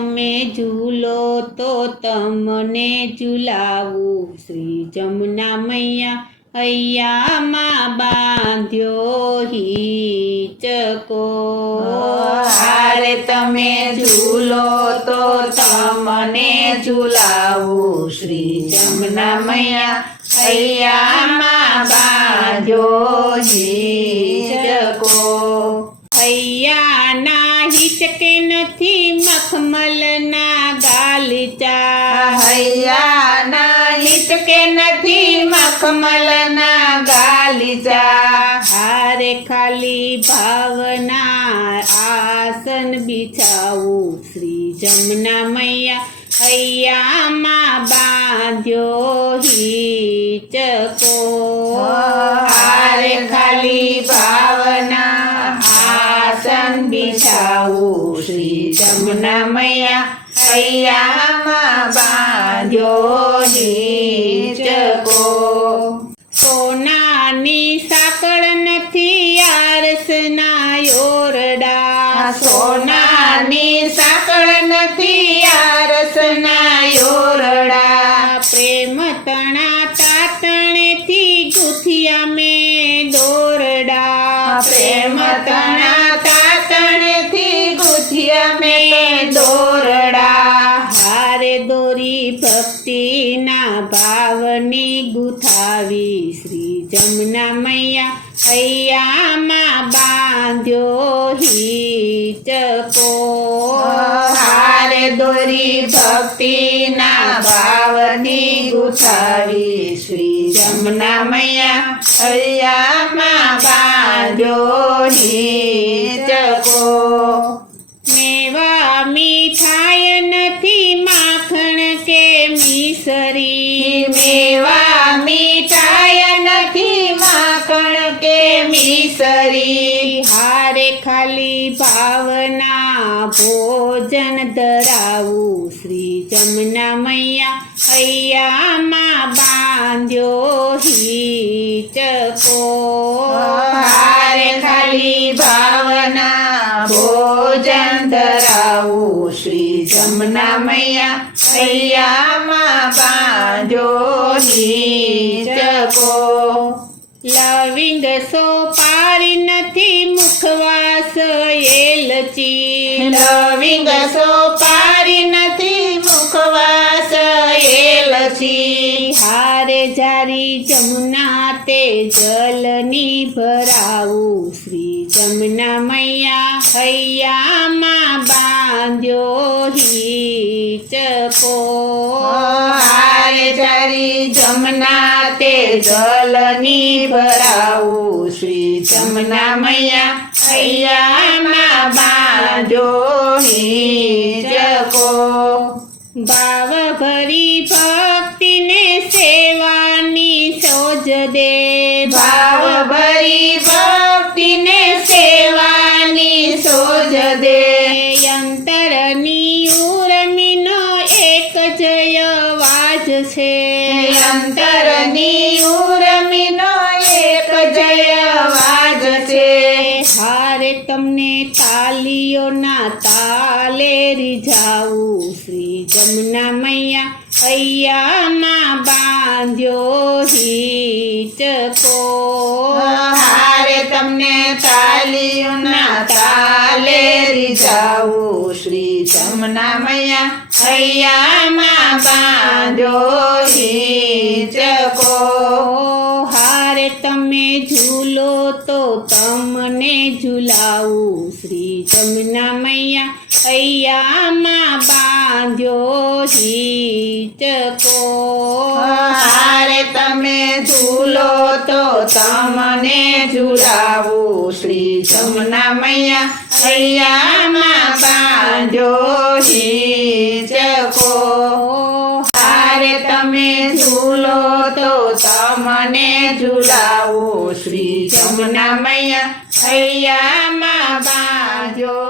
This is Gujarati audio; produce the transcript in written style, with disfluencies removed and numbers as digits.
તમે ઝૂલો તો તમને ઝૂલાવું શ્રી જમના મૈયા હૈયામાં બાંધ્યો હિચકો હારે તમે ઝૂલો તો તમને ઝૂલાવું શ્રી જમના મૈયા હૈયામાં બાંધ્યો હિચકો હૈયાના હિચકે નથી મખમલના ગાલીચા હૈયાના હિચકે નથી મખમલના ગાલીચા હારે ખાલી ભાવના આસન બિછાવું શ્રી જમના મૈયા હૈયામાં બાંધ્યો હિચકો હારે ખાલી ભાવના આસન બિછાવું શ્રી જમના મૈયા હૈયામાં બાંધ્યો હિચકો સોનાની સાંકળ નથી આરસના યોરડા સોનાની સાંકળ નથી આરસના યોરડા પ્રેમ તણા તાતણેથી ગુથિયા મેં દોરડા પ્રેમ તણા તાતણેથી ગુથિયા મેં દોરડા હારે દોરી ભક્તિના ભાવની ગુથાવી શ્રી જમના મૈયા હૈયામાં બાંધ્યો હિચકો હારે દોરી ભક્તિના ભાવની ગુથાવી શ્રી જમના મૈયા હૈયામાં બાંધ્યો હિચકો મેવા મીઠાઈ નથી માખણ કે મિસરી મેવા મીઠાઈ નથી માખણ કે મિસરી હારે ખાલી ભાવના ભોજન ધરાવું શ્રી જમના મૈયા હૈયામાં બાંધ્યો હિચકો હારે ખાલી ભાવના ભોજન ધરાવું શ્રી જમના મૈયા હૈયામાં બાંધ્યો હિચકો લવિંગ સોપારી નથી મુખવાસ એલચી લવિંગ સોપારી નથી મુખવાસ એલચી હારે જારી જમના તે જલની ભરાવું શ્રી જમના મૈયા હૈયામાં બાંધ્યો હિચકો હારે જારી જમના તે જલની ભરાવું શ્રી જમના મૈયા હૈયામાં બાંધ્યો હિચકો ભાવ ભરી ભક્તિને સેવાની સોજ દે ભાવ ભરી ભક્તિને સેવાની સોજ દે અંતરની ઉર્મિનો એક જય અવાજ છે અંતરની ઉર્મિનો એક જય અવાજ છે હારે તમને તાલીઓના તાલે રીઝાવું શ્રી જમના મૈયા હૈયામાં બાંધ્યો હિચકો હારે તમને તાલીઓના તાલે રીઝાવું શ્રી જમના મૈયા હૈયામાં બાંધ્યો હિચકો હારે તમે ઝૂલો તો તમને ઝૂલાવું શ્રી જમના મૈયા હૈયામાં બાંધ્યો હિચકો હારે તમે ઝૂલો તો તમને ઝૂલાવું શ્રી જમના મૈયા હૈયામાં બાંધ્યો હિચકો હારે તમે ઝૂલો તો તમને ઝૂલાવું શ્રી જમના મૈયા હૈયામાં બાંધ્યો